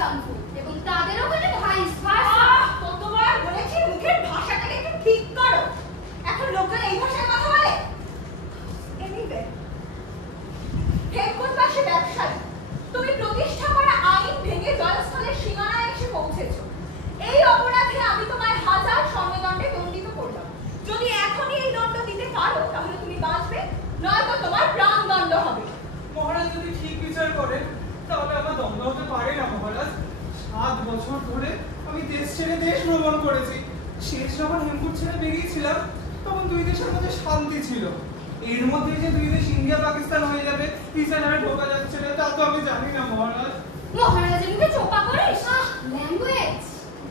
Example এবং তাদের ওখানে ভাইস ভার্সা। কতবার বলেছি মুখের ভাষাটাকে একটু ঠিক করো, এখন লোকজন এই ভাষায় কথা বলে। এনিওয়ে, হেমকুট পাশে ব্যবসায়ী, তুমি প্রতিষ্ঠা করা আইন ভেঙে জয়স্থলের সীমানায় এসে পৌঁছেছো। এই অপরাধে আমি তোমায় 1000 স্বর্ণদণ্ডে দণ্ডিত করলাম। যদি এখনই এই দণ্ড দিতে পারো তাহলে তুমি বাঁচবে, নয়তো তোমার প্রাণদণ্ড হবে। মহারাজ যদি ঠিক বিচার করেন তাহলে আমার দণ্ড হতে পারে না মহারাজ। 7 বছর ধরে আমি দেশ ছেড়ে দেশ ভ্রমণ করেছি। শেষ যখন হেমকুট ছেড়ে বেরিয়েছিলাম তখন দুই দেশের মধ্যে শান্তি ছিল। এর মধ্যে যে দুই দেশ ইন্ডিয়া পাকিস্তান হয়ে যাবে, ভিসা নামে ঢোকা যাচ্ছে না, তা তো আমি জানি না মহারাজ। মহারাজের মুখে চোপা করিস ল্যাঙ্গুয়েজ।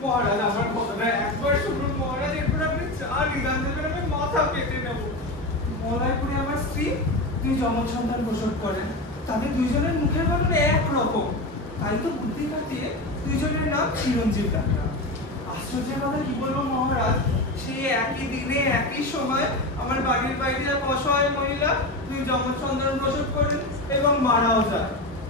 মহারাজ আমার কথাটা একবার শুনুন মহারাজ, এরপর আপনি যা নিদান দেবেন আমি মাথা কেটে নেব। মলয়পুরে আমার স্ত্রী 2 যমজ সন্তান প্রসব করেন। তাদের দুইজনের মুখের গঠন একরকম, তাই তো বুদ্ধি খাটিয়ে দুইজনের নাম চিরঞ্জীব রাখলাম। আশ্চর্যের কথা কি বলবো মহারাজ, সেই একই দিনে একই সময় আমার বাড়ির বাইরে এক অসহায় মহিলা 2 যমজ সন্তান প্রসব করেন এবং মারাও যায়।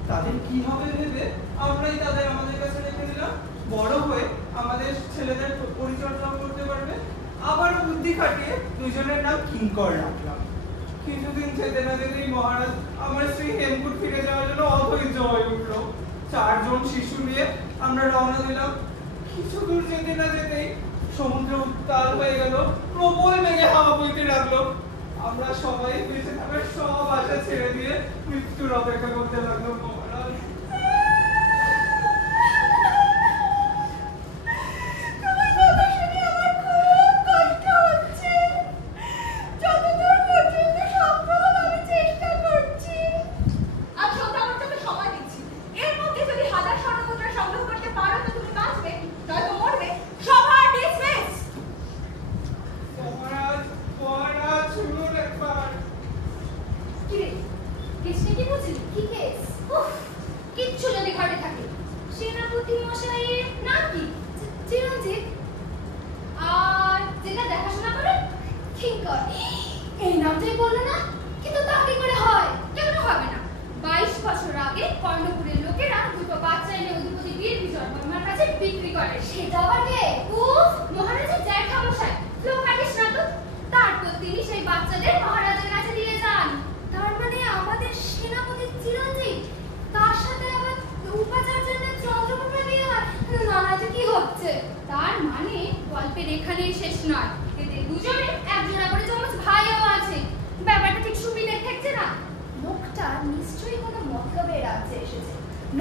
তাদের কি হবে ভেবে আমরাই তাদের আমাদের কাছে রেখে দিলাম। বড় হয়ে আমাদের ছেলেদের পরিচর্যা করতে পারবে। আবার বুদ্ধি খাটিয়ে দুইজনের নাম কিঙ্কর রাখলাম। কিছুদিন যেতে না যেতেই মহারাজ আমার স্ত্রী হেমকুট ফিরে যাওয়ার জন্য অধৈর্য হয়ে উঠল। 4 জন শিশু নিয়ে আমরা রওনা দিলাম। কিছু দূর যেতে না যেতেই সমুদ্র উত্তাল হয়ে গেল, প্রবল বেগে হাওয়া বইতে লাগলো। আমরা সবাই বেঁচে থাকার সব আশা ছেড়ে দিয়ে মৃত্যুর অপেক্ষা করতে লাগলো মহারাজ।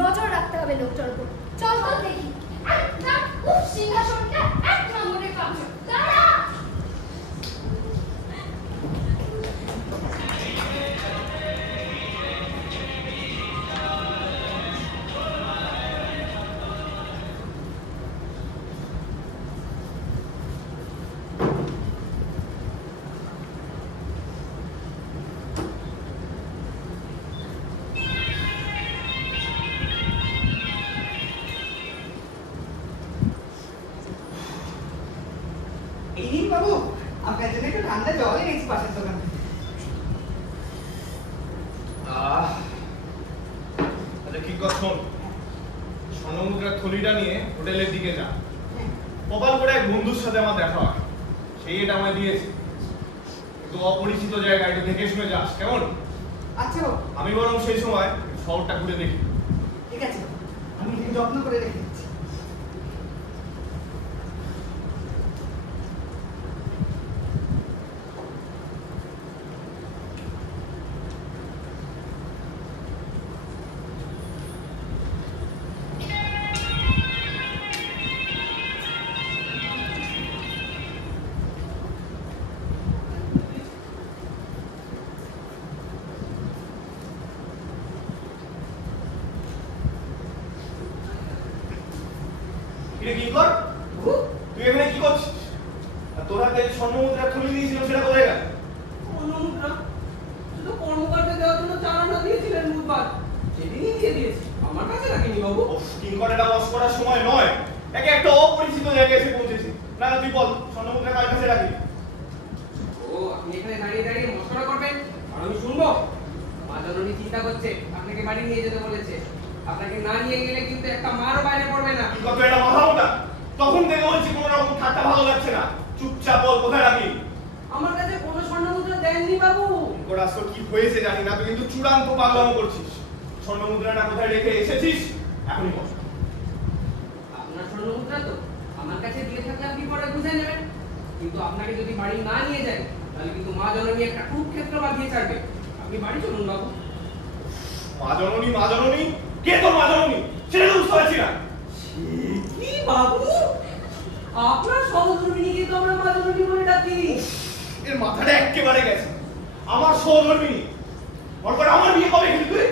নজর রাখতে হবে লোকটার উপর। চল তো দেখি। সিংহাসনটা 1 নম্বরে কাজ। দাঁড়া। বাবু, আপনার জন্য একটু ঠান্ডা জল এনেছি পাশের দোকান থেকে। আচ্ছা কি কথা, স্বর্ণমুদ্রার থলিটা নিয়ে হোটেলের দিকে যা। কপাল করে এক বন্ধুর সাথে আমার দেখা হয়, সেই এটা আমায় দিয়েছে। কিন্তু অপরিচিত জায়গায় একটু দেখে শুনে যাস, কেমন? আচ্ছা আমি বরং সেই সময় শহরটা ঘুরে দেখি। ঠিক আছে, আমি যত্ন করে রেখে দিচ্ছি। তুই এখানে কি করছিস? তোর হাতে স্বর্ণমুদ্রা থলি দিয়েছিল, সেটা কোথায় গেল? স্বর্ণমুদ্রা শুধু কর্মকর্তা দেওয়ার জন্য চালানো দিয়েছিলেন বুধবার, সেদিনই দিয়ে দিয়েছি, আমার কাছে রাখিনি বাবু। কিঙ্করেটা লস করার সময় নয়, একে একটা অপরিচিত জায়গায় এসে পৌঁছেছি। না তুই বল, স্বর্ণমুদ্রা কার কাছে রাখি? ও আপনি এখানে দাঁড়িয়ে দাঁড়িয়ে মশকরা করবেন আর আমি শুনবো? মা জননী চিন্তা করছে, আপনাকে বাড়ি নিয়ে যেতে বলেছে। আপনাকে না নিয়ে গেলে কিন্তু একটা মারও বাইরে পড়বে না। কি কত এটা মাথা মোটা? তখন থেকে বলছি কোনো রকম ঠাট্টা ভালো লাগছে না। চুপচাপ বল কোথায় রাখি? আমার কাছে কোনো স্বর্ণমুদ্রা দেননি বাবু। ওর আসলে কি হয়েছে জানি না, তুই কিন্তু চূড়ান্ত পাগলামো করছিস। স্বর্ণমুদ্রাটা কোথায় রেখে এসেছিস এখনই বল। আপনার স্বর্ণমুদ্রা তো আমার কাছে দিয়ে থাকলে আপনি পরে বুঝে নেবেন, কিন্তু আপনাকে যদি বাড়ি না নিয়ে যায় তাহলে কিন্তু মা জননী একটা কুরুক্ষেত্র বাঁধিয়ে ছাড়বে। আপনি বাড়ি চলুন বাবু। মা জননী? মা জননী? কে তোর মা জননী সেটা তো বুঝতে পারছি না। কি বাবু, আপনার সহধর্মিণীকে তো আমরা মা জননী বলে ডাকি। এর মাথাটা একেবারে গেছে। আমার সহধর্মিণী ওর আমার বিয়ে কবে খেলি তুই?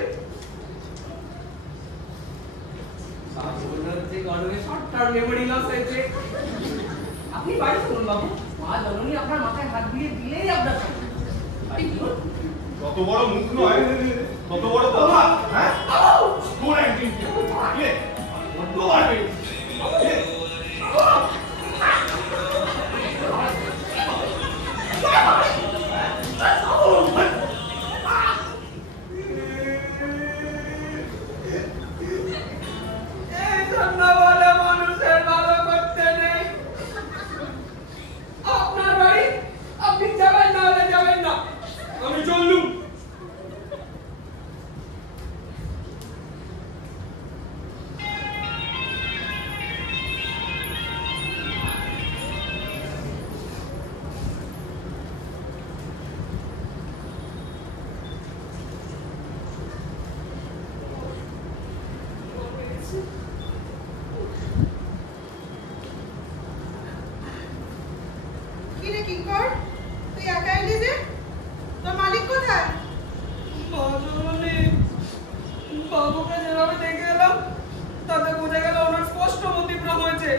বাবু হচ্ছে গর্বে শর্ট টার্ম মেমোরি লস হয়েছে। আপনি বাড়ি চলুন বাবু, মা জননী আপনার মাথায় হাত দিয়ে দিলেই আপনার বাড়ি চলুন। যত বড় মুখ নয় তত বড় কথা। হ্যাঁ তোর একদিন বড্ড বাড়বে। মানুষের ভালো করতে নেই। আপনার বাড়ি আপনি যাবেন না হলে যাবেন না, আমি চললুম। কিরে কিঙ্কর, তুই একা এলি যে? তোর মালিক কোথায়? বাবুকে যেভাবে দেখে এলাম তাতে বোঝা গেল ওনার স্পষ্ট মতিভ্রম হয়েছে।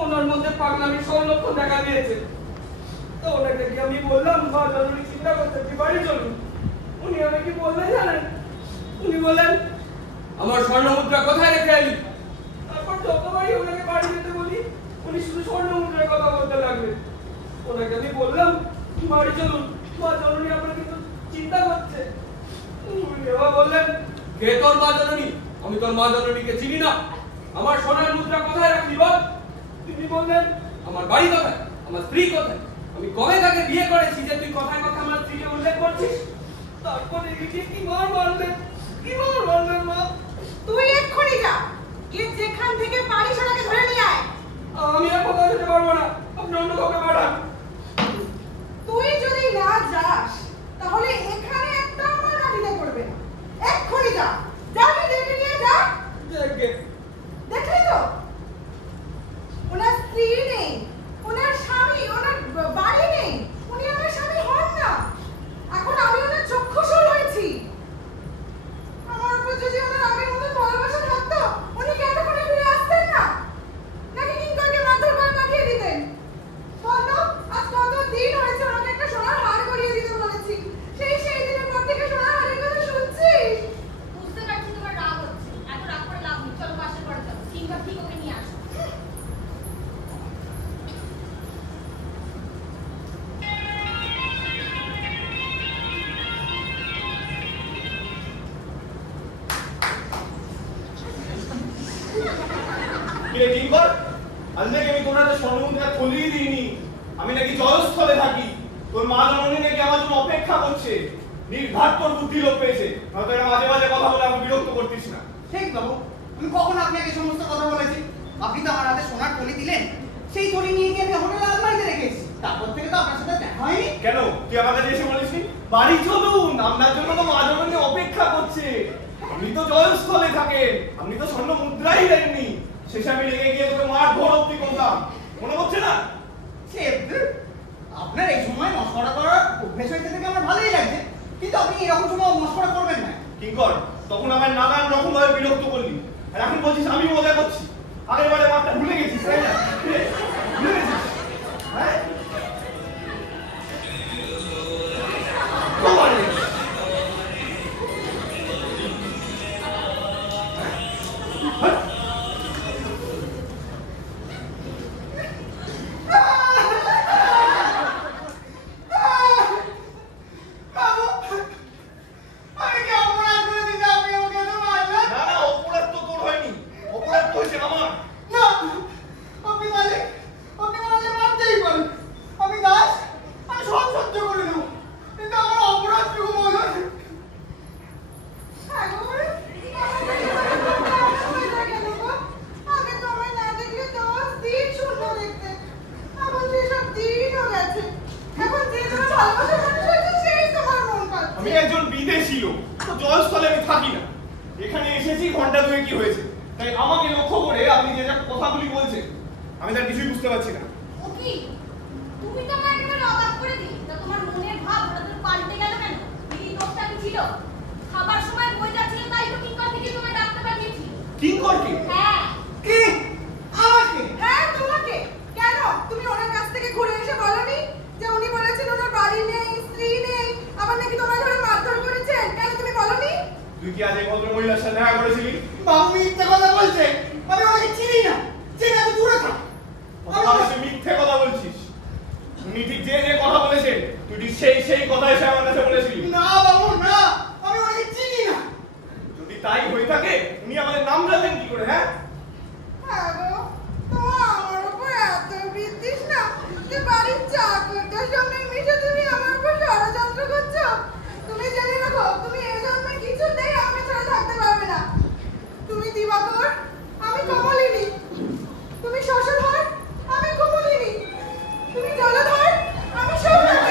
ওনার মধ্যে পাগলামি সর্বলক্ষণ দেখা দিয়েছে। তো ওনাকে কি আমি বললাম মা জননী চিন্তা করতে তুই বাড়ি চলুন? উনি আমাকে বললেন জানেন, উনি বললেন আমার স্বর্ণমুদ্রা কোথায় রেখে এলি? তারপর যতবারই ওনাকে বাড়ি যেতে বলি উনি শুধু স্বর্ণমুদ্রার কথা বলতে লাগলেন। ওনাকে আমি বললাম বাড়ি চলুন, মা জননী আপনাকে তো চিন্তা করছে। উনি এবার বললেন কে তোর মা জননী? আমি তোর মা জননীকে চিনি না। আমার সোনার মুদ্রা কোথায় রাখলি বল? তিনি বললেন আমার বাড়ি কোথায়? আমার স্ত্রী কোথায়? আমি কবে তাকে বিয়ে করেছি যে তুই কথায় কথা আমার স্ত্রীকে উল্লেখ করছিস? তারপরে এদিকে কি মার মারলেন, কি মার মারলেন মা। তুই এক্ষুনি যা, গিয়ে যেখান থেকে পারিস ওনাকে ধরে নিয়ে আয়। আমি আর কোথাও যেতে পারবো না, আপনি অন্য কাউকে পাঠান। তুই যদি না যাস তাহলে এখানে একটা আমার নাটিতে পড়বে না। এক্ষুনি যা, যাবি ডেকে নিয়ে যা। যাকে দেখলি তো ওনার স্ত্রী নেই, ওনার স্বামী, ওনার বাড়ি নেই, উনি আমার স্বামী হন না। এখন আমি ওনার চক্ষুশূল হয়েছি। আমার উপর যদি ওনার আগের মতো ভালোবাসা থাকতো উনি কি এতক্ষণে ফিরে আসতেন না? নাকি কিঙ্করকে মারধর করে পাঠিয়ে দিতেন? বলো, আজ কত দিন হয়েছে ওনাকে একটা সোনার হার গড়িয়ে দিতে বলেছি। সেই দিনের পর থেকে সোনার হারের কথা শুনছিস? বুঝতে পারছি তোমার রাগ হচ্ছে। এত রাগ করে লাভ নেই, চলো বাসে পড়ে চলো। কিংবা ঠিক ওকে নিয়ে আসো। কে কিঙ্কর? আজ নাকি আমি তোমরা স্বর্ণমুদ্রা থলিয়ে দিইনি। আমি নাকি জলস্থলে থাকি। তোর মা জননী নাকি আমার জন্য অপেক্ষা করছে। নির্ঘাত তোর বুদ্ধি লোপ পেয়েছে। হয়তো এটা মাঝে মাঝে কথা বলে আমি বিরক্ত করতিস না। ঠিক বাবু, আমি কখন আপনাকে সমস্ত কথা বলেছি? আপনি তো আমার হাতে সোনার থলি দিলেন, সেই থলি নিয়ে গিয়ে আমি হোটেলে আলমারিতে রেখেছি। তারপর থেকে তো আপনার সাথে দেখা হয়নি। কেন তুই আমার কাছে এসে বলিসনি বাড়ি চলুন, আপনার জন্য তো মা জননী অপেক্ষা করছে? আপনি তো জলস্থলে থাকেন, আপনি তো স্বর্ণ মুদ্রাই দেননি। শেষে আমি রেগে গিয়ে তোকে মার ঘর অব্দি করলাম, মনে হচ্ছে না? সে আপনার এই সময় মশকরা করার অভ্যেস হয়েছে থেকে আমার ভালোই লাগছে, কিন্তু আপনি এরকম সময় মশকরা করবেন না। কিঙ্কর, তখন আমার নানান রকম ভাবে বিরক্ত করলি, আর এখন বলছিস আমি মজা করছি। আগের বারে মারটা ভুলে গেছিস তাই না? ভুলে গেছিস? হ্যাঁ আমি কি অপরাধ করে দিতে আপনি আমাকে তো মারলেন? শুনে কি হয়েছে, তাই আমাকে লক্ষ্য করে আপনি যে কথাগুলি বলছেন আমি তার কিছুই বুঝতে পারছি না। ও কি তুমি তো আমাকে একেবারে অবাক করে দিলে। তা তোমার মনের ভাব হঠাৎ পাল্টে গেল কেন? দিদি দোষটা কি ছিল? খাবার সময় বই যাচ্ছিল তাই তো কিংকর থেকে তোমায় ডাকতে পাঠিয়েছিল। কিংকর কি? হ্যাঁ কি আমাকে? হ্যাঁ তোমাকে। কেন তুমি ওনার কাছ থেকে ঘুরে এসে বলনি যে উনি বলেছেন ওনার বাড়ি নেই, স্ত্রী নেই, আবার নাকি তোমায় ধরে মারধর করেছেন? কেন তুমি বলনি? তুই কি আজ এই ভদ্র মহিলার সাথে দেখা করেছিলি? বাবু মিথ্যে কথা বলছে, আমি ওনাকে চিনি না, চিনি না, দূরে থাক। তুই মিথ্যে কথা বলছিস। উনি ঠিক যে যে কথা বলেছেন তুই ঠিক সেই কথা এসে আমার কাছে বলেছিলি। না বাবু না, আমি ওনাকে চিনি না। যদি তাই হয়ে থাকে উনি আমাদের নাম জানলেন কি করে? হ্যাঁ হ্যাঁ গো, তোমার আমার উপর এত বৃদ্ধিস না যে বাড়ির চাকরটার সঙ্গে মিশে তুমি আমার উপর ষড়যন্ত্র করছো। তুমি জেনে রাখো, তুমি এই জন্মে কিছুতেই আমাকে ছাড়া থাকতে পারবে না। তুমি দিবাকর, আমি কমলিনী। তুমি শ্বশুরধর, আমি কুমুদিনী। তুমি জলধর, আমি সৌভাগ্য।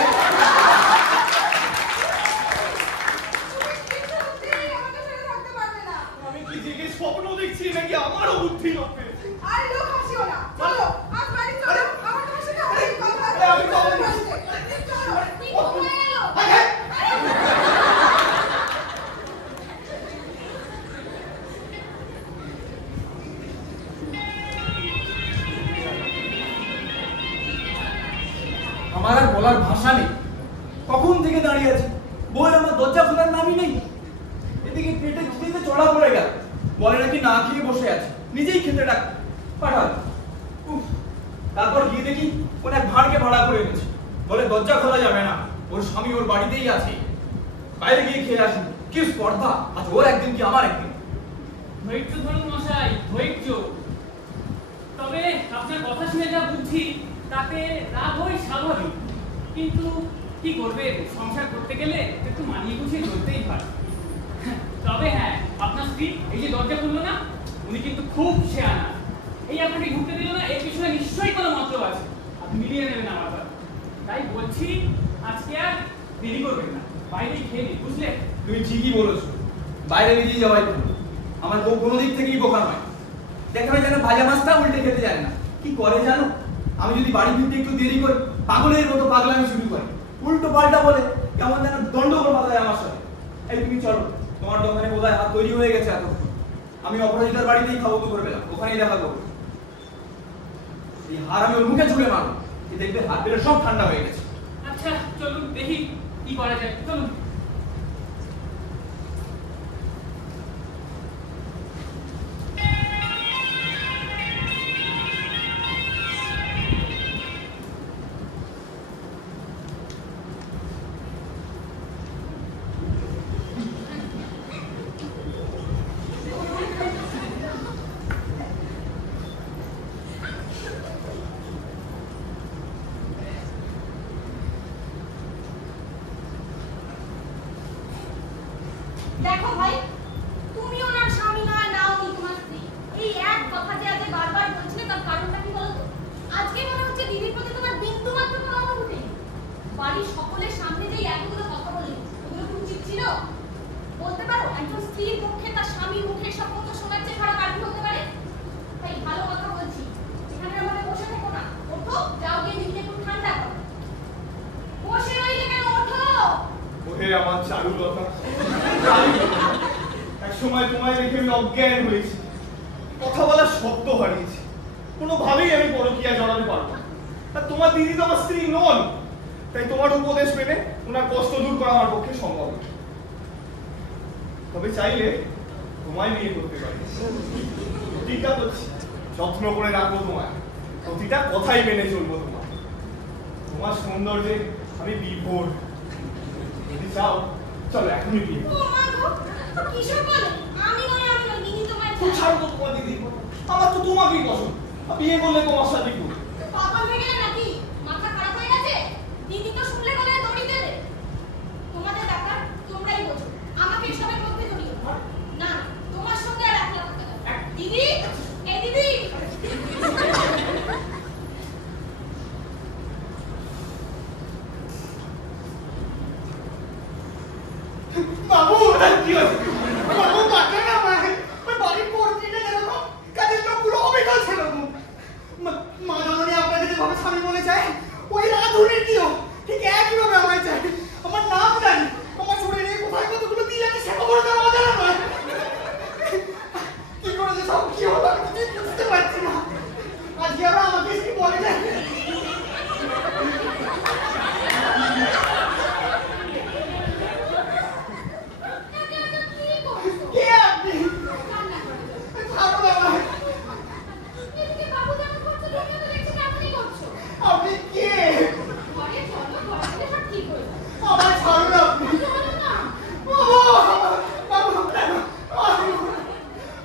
তুমি কিছুতেই আমাকে ছাড়া থাকতে পারবে না। আমি কি জেগে স্বপ্ন দেখছি নাকি আমারও বুদ্ধি লোপ পেয়েছে? আর লোক হাসিও না। চলো, আজ বাড়ি চলো। আমার তোমার সাথে অনেক কথা আছে। আমি কমলিনী। চলো। তুই ঘুমায় গেল। আমার আর বলার ভাষা নেই। কখন থেকে দাঁড়িয়ে আছি, বই আমার দরজা খোলার নামই নেই। এদিকে পেটে খিদেতে চড়া পড়ে গেল, বলে নাকি না খেয়ে বসে আছে, নিজেই খেতে ডাক পাঠাল। উফ, তারপর গিয়ে দেখি ওর এক ভাঁড়কে ভাড়া করে এনেছে, বলে দরজা খোলা যাবে না, ওর স্বামী ওর বাড়িতেই আছে, বাইরে গিয়ে খেয়ে আসুন। কি স্পর্ধা, আজ ওর একদিন কি আমার একদিন। ধৈর্য ধরুন মশাই, ধৈর্য। তবে আপনার কথা শুনে যা বুঝছি তাতে রাগ হয় স্বাভাবিক, কিন্তু কি করবে, সংসার করতে গেলে একটু মানিয়ে গুছিয়ে চলতেই হয়। তবে হ্যাঁ, আপনার স্ত্রী এই যে দরজা খুললো না, উনি কিন্তু খুব শেয়ানা। এই আপনাকে ঘুরতে দিল না, এর পিছনে নিশ্চয়ই কোনো মতলব আছে। আপনি মিলিয়ে নেবেন আমার কথা। তাই বলছি আজকে আর দেরি করবেন না, বাইরেই খেয়ে নিন, বুঝলেন? তুমি ঠিকই বলেছো, বাইরে নিজেই যাওয়াই ভালো। আমার বউ কোনো দিক থেকেই বোকা নয়। দেখবে যেন ভাজা মাছটা উল্টে খেতে জানে না। কি করে জানো, আমি যদি বাড়ি ফিরতে একটু দেরি করি, পাগলের মতো পাগলামি শুরু করে, উল্টো পাল্টা বলে, কেমন যেন দণ্ডগোল বাঁধায় আমার সাথে। এই তুমি চলো, তোমার দোকানে বোধহয় হাত তৈরি হয়ে গেছে এত। আমি অপরাজিতার বাড়িতেই খাবো তো করবে না, ওখানেই দেখা করবো। এই হার আমি ওর মুখে ছুঁড়ে মারবো, দেখবে হাত পেলে সব ঠান্ডা হয়ে গেছে। আচ্ছা চলুন দেখি কি করা যায়, চলুন। দেখো ভাই, তুমি ওনার স্বামী নয়, নাও নি তোমার স্ত্রী। এই এক কথা যে আজ বারবার বলছিলে তার কারণটা কি বলতো? আজকে মনে হচ্ছে দিদির প্রতি তোমার বিন্দু মাত্র কোনো অনুভূতি নেই। বাড়ির সকলের সামনে যে এতগুলো কথা বললে, ওগুলো কি উচিত ছিল? বলতে পারো একজন স্ত্রীর মুখে তার স্বামীর মুখে সব কথা শোনার চেয়ে খারাপ আর কি হতে পারে? তাই ভালো কথা বলছি, এখানে আমাকে বসে থেকো না, ওঠো, যাও গিয়ে দিদিকে একটু ঠান্ডা করো। বসে রইলে কেন, ওঠো। ওহে আমার চারুলতা, এক সময় তোমায় রেখে আমি অজ্ঞান হয়েছি, কথা বলার শব্দ হারিয়েছি, কোনোভাবেই আমি পরকীয়া জড়াতে পারবো না। আর তোমার দিদি তো আমার স্ত্রী নন, তাই তোমার উপদেশ মেনে ওনার কষ্ট দূর করা আমার পক্ষে সম্ভব না। তবে চাইলে তোমায় বিয়ে করতে পারি, প্রতিজ্ঞা করছি যত্ন করে রাখবো তোমায়, প্রতিটা কথাই মেনে চলবো তোমার। তোমার সৌন্দর্যে আমি বিভোর। যদি চাও চলো এখনই বিয়ে করো। ও মা গো, কিসব বলো? আমি নয়, দিদি তোমায় তুই ছাড়ো তো তোমার দিদি, আমার তো তোমাকেই পছন্দ। বিয়ে করলে তোমার সাথে করবো। পাগল হয়ে গেলে নাকি? মাথা খারাপ হয়ে গেছে? দিদি তো শুনলে গলায় দড়ি দেবে। তোমাদের ব্যাপার তোমরাই বোঝো, আমাকে এসবের মধ্যে জড়িয়ে না। না, তোমার সঙ্গে আর একলা থাকতে হবে না। দিদি, এই দিদি। বাবু কি হয়েছে? বাবু বাঁচান আমায়, ওই বাড়ির চায়, ওই রাধুনির দিও ঠিক একইভাবে আমায় চায়। আমার নাম জানি, আমার শরীরে কোথায় কতগুলো তিল আছে সে খবর তো আমার জানা নয়। কি করে যে সব কি হলো আমি কিছুই বুঝতে পারছি না। আজকে আবার আমাকে কি বলে যায়? কি করছো? কে আপনি? রান্না করে যাও। ছাড়ো আমায়। এদিকে বাবু যেমন করছো, তুমিও তো দেখছি তেমনই করছো। আপনি কে? ঘরে চলো, ঘরে গেলে সব ঠিক হয়ে যাবে। আমায় ছাড়ো না আপনি। চলো না। বাবু,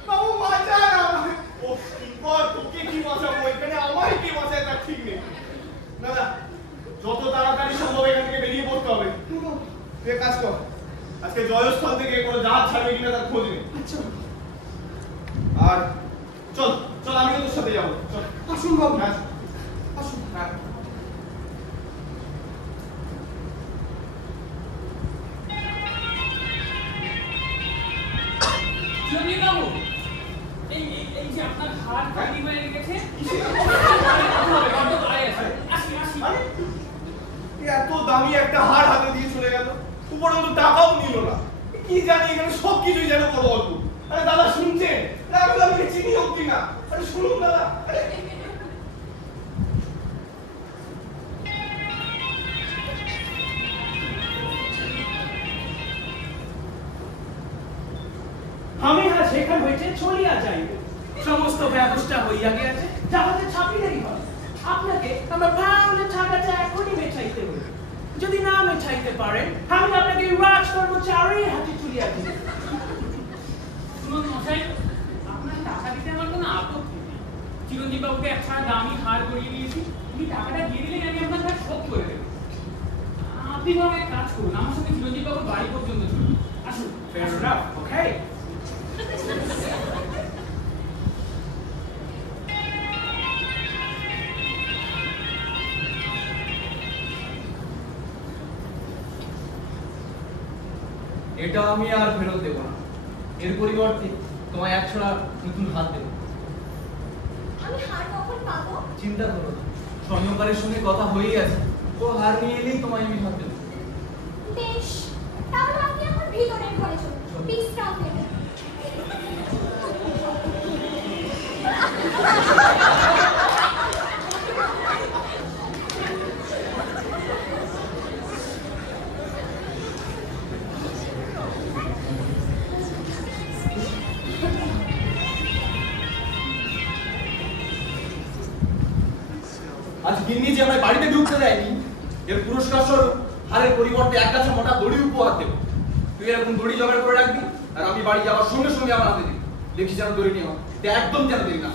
বাবু বাঁচান আমায়। ও কি কর, তোকে কি বাঁচাবো, এখানে আমায় কি বাঁচায় তার ঠিক নেই। না না, যত তাড়াতাড়ি সম্ভব এখান থেকে বেরিয়ে পড়তে হবে। তুই এক কাজ কর, আজকে জয়স্থল থেকে কোনো জাহাজ ছাড়বে কিনা তার খোঁজ নে। আচ্ছা, আর চল চল, আমিও তোর সাথে যাবো, চল। আসুন বাবু, হ্যাঁ, আসুন। হ্যাঁ। চিরঞ্জিত বাবু, এই যে আপনার হাড় তৈরি হয়ে গেছে, আরে, এ এত দামি একটা হার হাতে দিয়ে চলে গেল, উপরন্তু টাকাও নিল না। কি জানি এখানে সবকিছুই যেন বড় অদ্ভুত। আরে দাদা শুনছেন? আমি আপনাকে চিনি অব্দি না। আরে শুনুন দাদা। আরে আমি সেখান হইতে চলিয়া যাইব, সমস্ত ব্যবস্থা হইয়া গিয়াছে, জাহাজে ছাপিলেই হয়। আপনাকে আমার ভাঙলে টাকাটা এখনই মেটাইতে হইবে। যদি না মেটাইতে পারেন, আমি আপনাকে রাজ কর্মচারী হাতে তুলিয়া দিব। শুনুন মশাই, আপনার টাকা দিতে আমার কোনো আপত্তি নেই। চিরঞ্জিত বাবুকে একটা দামি হার করিয়ে দিয়েছি, উনি টাকাটা দিয়ে দিলেই আমি আপনার কাজ শোধ করে দেবো। আপনি বরং এক কাজ করুন, আমার সাথে চিরঞ্জিত বাবুর বাড়ি পর্যন্ত চলুন। আসুন। Fair enough, okay? এটা আমি আর ফেরত দেবো না। এর পরিবর্তে তোমায় একশোটা নতুন হাত দেবো। আমি হার কখন পাবো? চিন্তা করো না, স্বর্ণকারের সঙ্গে কথা হয়েই আছে, ও হার নিয়ে এলেই তোমায় আমি হাত দেবো। বেশ, তাহলে আপনি আমার ভিতরের ঘরে চলুন, বিশ্রাম নেবেন। আজ গিন্নি যে আমায় বাড়িতে ঢুকতে দেয়নি, এর পুরস্কার স্বরূপ হারের পরিবর্তে এক গাছা মোটা দড়ি উপহার দেবো। তুই এরকম দড়ি জোগাড় করে রাখবি, আর আমি বাড়ি যাওয়ার সঙ্গে সঙ্গে আমার হাতে দিবি। দেখি যেন দড়ি নিয়ে হয়, একদম যেন দেরি না।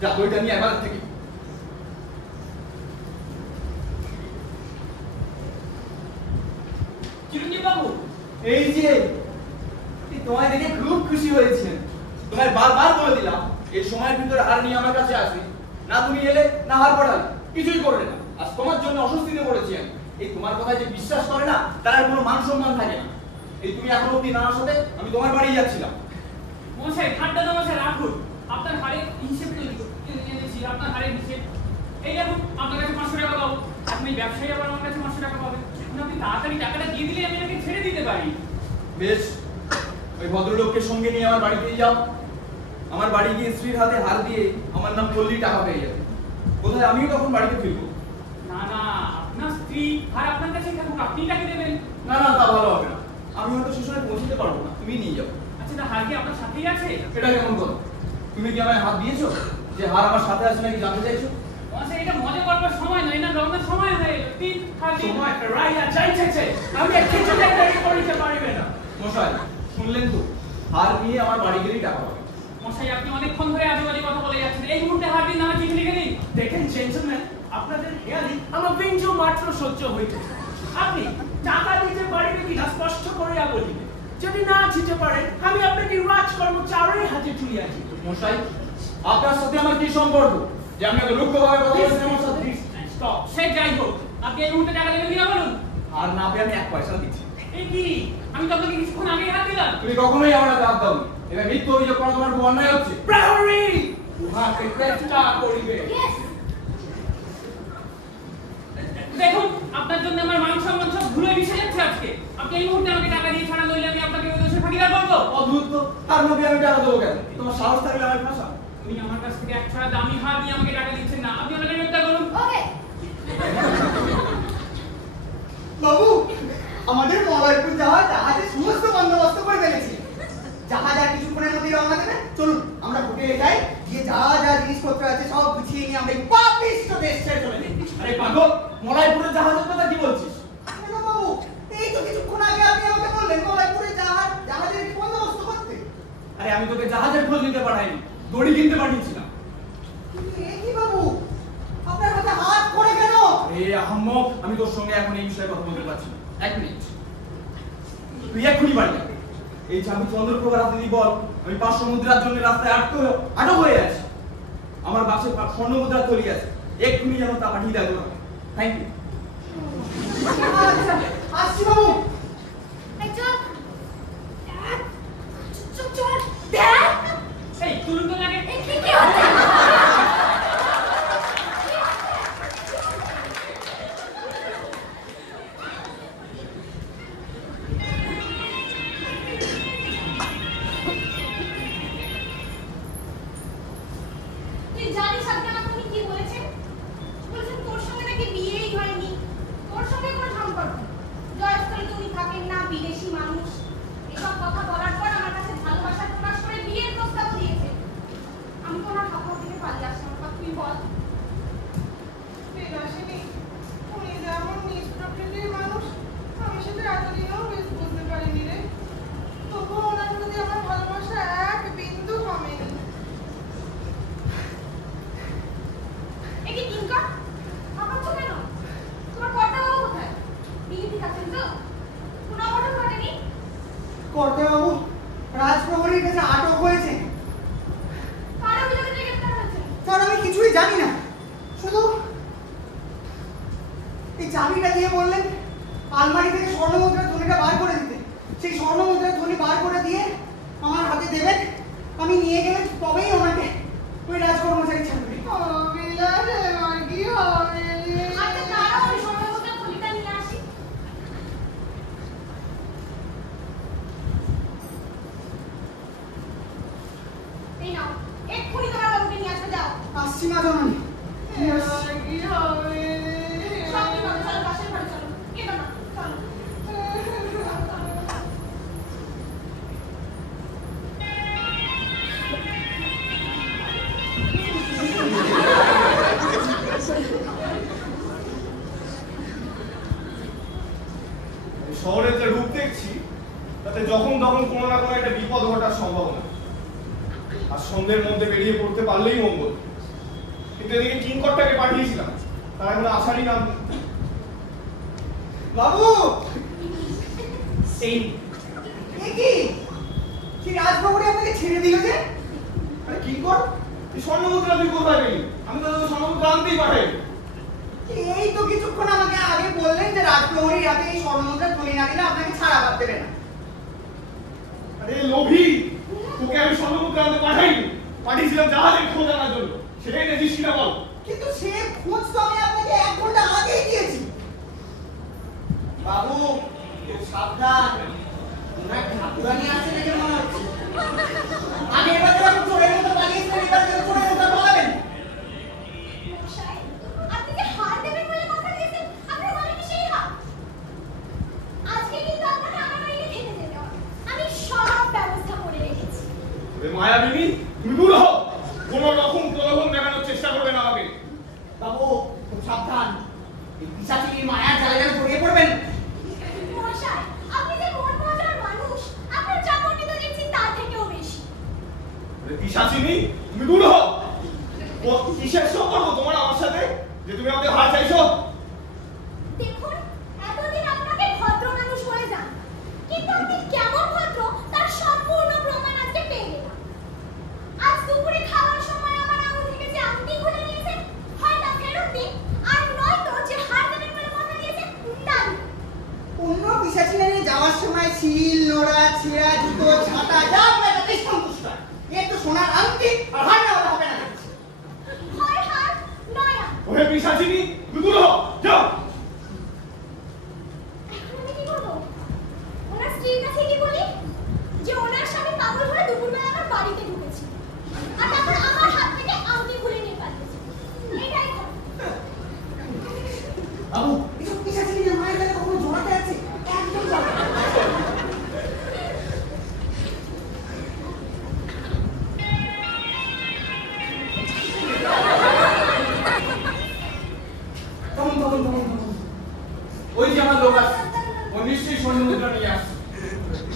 যা দড়িটা নিয়ে আমার থেকে। চিরঞ্জিত বাবু, এই যে তোমায় দেখে খুব খুশি হয়েছেন। তোমায় বারবার বলে দিলাম এই সময়ের ভিতরে হার নিয়ে আমার কাছে আসবে না। তুমি এলে না, হার পড়ালে, কিছুই করলে না। আজ তোমার জন্য অস্বস্তিতে পড়েছি আমি। এই তোমার কথায় যে বিশ্বাস করে না, তার আর কোনো মান সম্মান থাকে না। এই তুমি এখন অব্দি না আসাতে আমি তোমার বাড়ি যাচ্ছিলাম। মশাই ঠান্ডা তামাশা রাখুন। আপনার হারের হিসেব তৈরি এনেছি, আপনার হারের হিসেব। এই দেখুন, আপনার কাছে 500 টাকা পাবো। আপনি ব্যবসায়ী, আবার আমার কাছে 500 টাকা পাবেন। আপনি তাড়াতাড়ি টাকাটা দিয়ে দিলে আমি আপনাকে ছেড়ে দিতে পারি। বেশ, ওই ভদ্রলোককে সঙ্গে নিয়ে আমার বাড়িতেই যাও। আমার বাড়ি গিয়ে স্ত্রীর হাতে হার দিয়ে আমার নাম করলেই টাকা পেয়ে যাবে। কোথায় আমিও তখন বাড়িতে ফিরবো। না না, আপনার স্ত্রী আর আপনার কাছেই থাকুক, আপনি টাকা দেবেন। না না, তা ভালো হবে না। আমি হয়তো সে সময় পৌঁছতে পারবো না, তুমি নিয়ে যাও। আচ্ছা, তা হার কি আপনার সাথেই আছে? এটা কেমন কথা? তুমি কি আমায় হাত দিয়েছো যে হার আমার সাথে আছে নাকি জানতে চাইছো? মশাই, এটা মজা করবার সময় নয়, না রওনার সময় হয়ে এলো। তিন হার দিন। সময় রাইয়া যাইতেছে, আমি আর কিছুতে দেরি করিতে পারিবে না। মশাই, শুনলেন তো? হার নিয়ে আমার বাড়ি গেলেই টাকা পাবে। মশাই, আপনি অনেকক্ষণ ধরে আজেবাজে কথা বলে যাচ্ছেন। এই মুহূর্তে হার দিন, আমার চিঠি লিখে দিন। দেখেন জেন্টলম্যান, আপনাদের হেয়ালি আমার বিন্দু মাত্র সহ্য হইতেছে। আপনি টাকা দিতে পারিবে কিনা স্পষ্ট করিয়া বলিবে। যদি না দিতে পারেন, আমি আপনাকে রাজ কর্মচারী হাতে তুলিয়া দিব। মশাই, আপনার সাথে আমার কি সম্পর্ক যে আমি এত রুক্ষভাবে কথা বলছেন আমার সাথে? স্টপ। সে যাই হোক, আপনি এই মুহূর্তে টাকা দেবেন কিনা বলুন। আর না পেয়ে আমি 1 পয়সা দিচ্ছি। এই কি, আমি তো আপনাকে কিছুক্ষণ আগে হাত দিলাম। তুমি কখনোই আমার হাতে হাত দাওনি। এটা মিথ্যা অভিযোগ করা তোমার খুব অন্যায় হচ্ছে। প্রহরী উহাকে গ্রেফতার করিবে। ইয়েস। দেখুন আপনার জন্য আমার মান সম্মান সব ঘুরে মিশে যাচ্ছে আজকে। আপনি এই মুহূর্তে আমাকে টাকা দিয়ে ছাড়া নইলে আমি আপনাকে ওই দোষে ভাগিদার করবো। অদ্ভুত তো, তার মধ্যে আমি টাকা দেবো কেন? তোমার সাহস থাকলে আমার ভাষা। উনি আমার কাছ থেকে এক ছাড়া দামি হার নিয়ে আমাকে টাকা দিচ্ছেন না, আপনি ওনাকে গ্রেফতার করুন। ওকে বাবু, আমাদের মলয়পুর যাওয়ার জাহাজের সমস্ত বন্দোবস্ত করে ফেলেছি। জাহাজ আর কিছুক্ষণের মধ্যেই রওনা দেবে। চলুন আমরা হোটেলে যাই, গিয়ে যা যা জিনিসপত্র আছে সব গুছিয়ে নিয়ে আমরা এই পাপিষ্ঠ দেশ ছেড়ে চলে যাই। আরে পাগল, মলাইপুরের জাহাজের কথা কি বলছিস? কেন বাবু, এই তো কিছুক্ষণ আগে আপনি আমাকে বললেন মলয়পুরে জাহাজের কি বন্দোবস্ত করতে। আরে আমি তোকে জাহাজের খোঁজ নিতে পাঠাইনি, দড়ি কিনতে পাঠিয়েছিলাম। কিন্তু এ কি বাবু, আপনার হাতে হাত পড়ে কেন? এই আহম্মক, আমি তোর সঙ্গে এখন এই বিষয়ে কথা বলতে পারছি না। এক মিনিট, তুই এক্ষুনি বাড়ি যা। এই চাবি চন্দ্রপ্রভার হাতে দিয়ে বল আমি 500 মুদ্রার জন্য রাস্তায় আটক হয়ে আছি। আমার বাসে স্বর্ণ মুদ্রা তৈরি আছে, এক্ষুনি যেন তা পাঠিয়ে দেয় তোরা। Thank you. আচ্ছা, আসছি বাবু। এই চল চল চল দেখ এই তুলুন তো লাগে। এই কি হচ্ছে তুই জানিস আজকে আমাকে উনি কি বলেছেন? বলেছেন তোর সঙ্গে নাকি বিয়েই হয়নি, তোর সঙ্গে কোনো সম্পর্ক নেই। জয়স্থলে তো উনি থাকেন না, বিদেশি মানুষ। এসব কথা বলার পর আমার কাছে ভালোবাসার প্রকাশ করে বিয়ের প্রস্তাব দিয়েছে। আমি তো ওনার হাত থেকে পালিয়ে আসলাম। বা তুই বল। বিলাসিনী, উনি যেমন নিজ প্রকৃতির মানুষ, আমি সেটা এতদিনেও বেশ বুঝতে পারিনি রে। তবুও ওনার প্রতি আমার ভালোবাসা এক বিন্দু কমেনি। এ কি কিঙ্কর? হাঁপাচ্ছ কেন? তোমার কর্তাবাবু কোথায়? বিয়ে ঠিক আছেন তো? কোনো অঘটন ঘটেনি? কর্তাবাবু রাজপ্রহরীর কাছে আটক হয়েছে। কার অভিযোগে যে গ্রেফতার হয়েছে? স্যার আমি কিছুই জানি না, শুধু এই চাবিটা দিয়ে বললেন আলমারি থেকে স্বর্ণমুদ্রার থলিটা বার করে দিতে। সেই স্বর্ণমুদ্রার থলি বার করে দিয়ে আমার হাতে দেবেন, আমি নিয়ে গেলে তবেই ওনাকে ওই রাজকর্মচারী ছাড়বে। ও বিলাস, এবার কি হবে? আচ্ছা দাঁড়াও, ওই স্বর্ণমুদ্রার থলিটা নিয়ে আসি। এই নাও, এক্ষুনি তোমার বাবুকে নিয়ে আসবে, যাও। আসছি মা জননী। এবার কি হবে? সব ঠিক হবে, চলো পাশের ঘরে চলো। কেঁদো না, চলো। এই শহরের যে রূপ দেখছি তাতে যখন তখন কোনো না কোনো একটা বিপদ ঘটার সম্ভাবনা। আর সন্ধ্যের মধ্যে বেরিয়ে পড়তে পারলেই মঙ্গল। কিন্তু এদিকে কিঙ্করটাকে পাঠিয়েছিলাম, তার এখন আসারই নাম নেই। বাবু, এই এ কি সেই রাজপ্রহরী আপনাকে ছেড়ে দিল যে? আরে কিঙ্কর, এই স্বর্ণমুদ্রা তুই কোথায় পেলি? আমি তো তোকে স্বর্ণমুদ্রা আনতেই পাঠাই। এই তো কিছুক্ষণ আমাকে আগে বললেন যে রাজপ্রহরী রাতে এই স্বর্ণমুদ্রা থলি না দিলে আপনাকে ছাড়া পার দেবে না। আরে লোভী, তোকে আমি স্বর্ণমুদ্রা আনতে পাঠাইনি, পাঠিয়েছিলাম জাহাজের খোঁজ আনার জন্য। সেটাই দেখছিস কিনা বল। কিন্তু সে খোঁজ তো আমি আপনাকে 1 ঘন্টা আগেই দিয়েছি। বাবু খুব সাবধান, ওনার ঠাকুরানি আছে দেখে মনে হচ্ছে। আগে এবার যখন চোরের মতো পালিয়েছিলেন, এবার যেন চোরের মতো পালাবেন। মশাই, আপনি যে হার দেবেন বলে কথা দিয়েছেন, আপনি বলেন কি সেই হার? আজকে কিন্তু আপনাকে আমার বাড়িতে খেতে যেতে হবে। আমি সব ব্যবস্থা করে রেখেছি। ওরে মায়াবিনী, তুমি দূর হও। কোনো রকম প্রলোভন দেখানোর চেষ্টা করবে না আমাকে। বাবু খুব সাবধান, এই পিশাচিনীর মায়ার জালে যেন জড়িয়ে পড়বেন। মশাই, আপনি যে মন মজার মানুষ, আপনার চাকরটি তো দেখছি তার থেকেও বেশি। ওরে পিশাচিনী, তুমি দূর হও। ও কিসের সম্পর্ক তোমার আমার সাথে যে তুমি আমাকে হার চাইছো? দেখুন, এতদিন আপনাকে ভদ্র মানুষ বলে যান, কিন্তু আপনি কেমন ভদ্র তার সম্পূর্ণ প্রমাণ আজকে পেয়ে গেলাম। আজ দুপুরে খাওয়ার সময় আমার আঙুল থেকে যে আংটি খুলে নিয়েছেন, হয় তা ফেরত দিন, আর নয়তো যে হার দেবেন বলে কথা দিয়েছেন তা দিন। অন্য পিশাচিনী নিয়ে যাওয়ার সময় শিল, নোড়া, ছেঁড়া জুতো, ছাতা যা আপনার কাছে সন্তুষ্ট হয়। একটু সোনার আংটি আর হার না হলে হবে না। হয় হার, নয় আংটি। ওরে পিশাচিনী, তুমি দূর হও, যাও।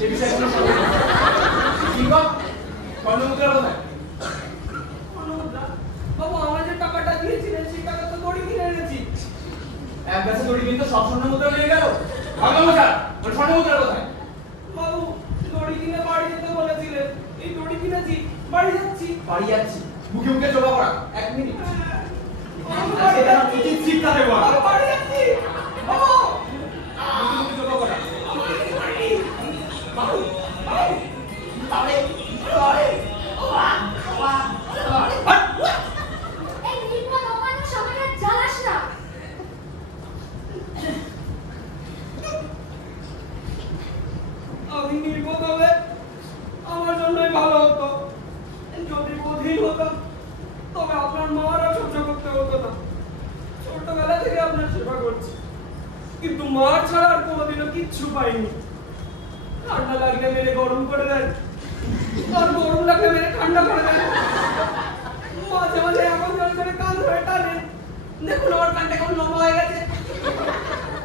সে বিষয়ে কোনো সন্দেহ নেই। কিংকর, স্বর্ণমুদ্রা কোথায়? স্বর্ণমুদ্রা? বাবু, আমার যে টাকাটা দিয়েছিলেন সেই টাকা তো দড়ি কিনে এনেছি। এক গাছে দড়ি কিন্তু সব স্বর্ণমুদ্রা নিয়ে গেল। ভাগ্যমশাই, ওই স্বর্ণমুদ্রা কোথায়? বাবু, দড়ি কিনে বাড়ি যেতে বলেছিলেন, এই দড়ি কিনেছি, বাড়ি যাচ্ছি। বাড়ি যাচ্ছি, মুখে মুখে জবা করা। 1 মিনিট। বাবু, বাড়ি যাচ্ছি। উচিত শিক্ষা দেবো আমি। বাবু, বাড়ি যাচ্ছি। বাবু, মুখে মুখে জবা করা। বাড়ি। বাবু, বাবু, বাড়ি, বাড়ি, এই নির্মল অমানুষ আমাকে আর জ্বালাস না। আমি নির্বোধ হলে আমার জন্যই ভালো হতো। যদি বোধহীন হতাম তবে আপনার মারা সহ্য করতে হতো না। ছোটবেলা থেকে আপনার সেবা করছি, কিন্তু মার ছাড়া আর কোনোদিনও কিচ্ছু পাইনি। ঠান্ডা লাগলে মেরে গরম করে দেন, আর গরম লাগলে মেরে ঠান্ডা করে দেন। মাঝে মাঝে এমন জল করে কান ধরে টানেন, দেখুন আমার কানটা কেমন লম্বা হয়ে গেছে।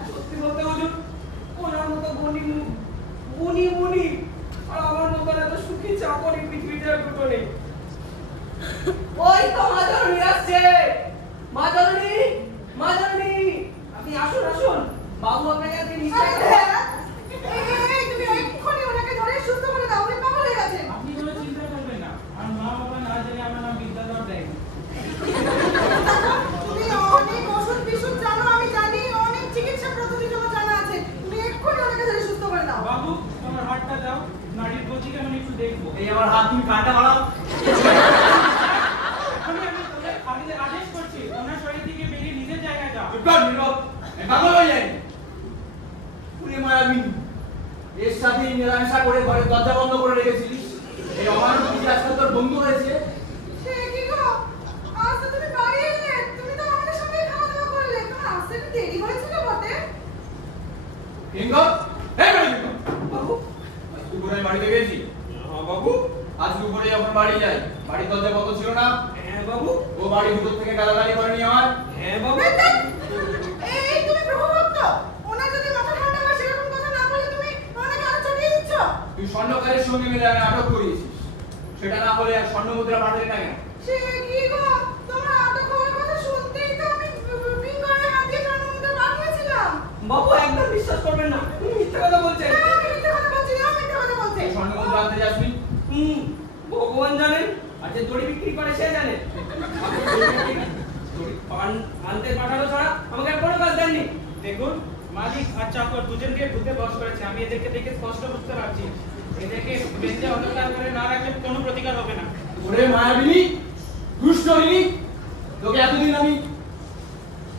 সত্যি বলতে হুজুর, ওনার মতো গুণী মুনি আর আমার মতো এত সুখী চাকরি পৃথিবীতে আর দুটো নেই। ওই তো মা জননী আসছে। মা জননী, মা জননী, আপনি আসুন আসুন। বাবু আপনাকে আজকে নিশ্চয় এই তুমি এক্ষুনি ওনাকে ধরে সুস্থ করে দাও, উনি পাগল হয়ে গেছেন। আপনি কোনো চিন্তা করবেন না, আর মা বাবা না জানে আমার নাম বিদ্যাধর দেয়। তুমি অনেক ওষুধ বিশুদ্ধ জানো, আমি জানি, অনেক চিকিৎসা পদ্ধতি তোমার জানা আছে। তুমি এক্ষুনি ওনাকে ধরে সুস্থ করে দাও। বাবু, তোমার হাতটা দাও, নাড়ির গতি কেমন একটু দেখবো। এই আমার হাত, তুমি কানটা বাড়াও। আমি তোদের আদেশ করছি, ওনার শরীর থেকে বেরিয়ে নিজের জায়গায় যাও। চুপ কর, নীরব। আমি পাগল হয়ে যাই। পুরে মায়াবিনী, এর সাথে মেলামেশা করে ঘরের দরজা বন্ধ করে রেখেছিলিস। এই অমানুষ কি আজকাল তোর বন্ধু হয়েছে? সে কি গো, আজ তো তুমি বাড়ি এলে, তুমি তো আমাদের সঙ্গে খাওয়া দাওয়া করলে, তোমার আসতে একটু দেরি হয়েছিল বটে। কিঙ্কর, এই বেরো কিঙ্কর। বাবু। আজ দুপুরে আমি বাড়িতে গেছি। হ্যাঁ বাবু। আজ দুপুরে যখন বাড়ি যাই, বাড়ির দরজা বন্ধ ছিল না। হ্যাঁ বাবু। ও বাড়ি ভিতর থেকে গালাগালি করেনি আমার। হ্যাঁ বাবু। এই তুমি প্রভুভক্ত, ওনার যদি মাথা ঠান্ডা হয় সেরকম কথা না বলে তুমি ওনাকে আরো চড়িয়ে দিচ্ছ। তুই স্বর্ণকারের সঙ্গে মিলে আমি আটক করিয়েছিস, সেটা না হলে আর স্বর্ণমুদ্রা পাঠালি না কেন? সে কি গো, তোমার আটক হওয়ার কথা শুনতেই তো আমি পিঙ্গরের হাত দিয়ে স্বর্ণমুদ্রা পাঠিয়েছিলাম। বাবু, একদম বিশ্বাস করবেন না, তুমি মিথ্যা কথা বলছেন। না, আমি মিথ্যে কথা বলছি না, মিথ্যে কথা বলছি। তুই স্বর্ণমুদ্রা আনতে যাসনি? ভগবান জানেন, আর যে দড়ি বিক্রি করে সে জানে। দড়ি আনতে পাঠানো ছাড়া আমাকে আর কোনো কাজ দেননি। দেখুন, মালিক আর চাকর দুজনকে ঢুকে বস করেছে, আমি এদেরকে দেখে স্পষ্ট বুঝতে পারছি। এদেরকে বেঁধে অন্ধকার করে না রাখলে কোনো প্রতিকার হবে না। ওরে মায়াবিনী, দুষ্টরিনী, তোকে এতদিন আমি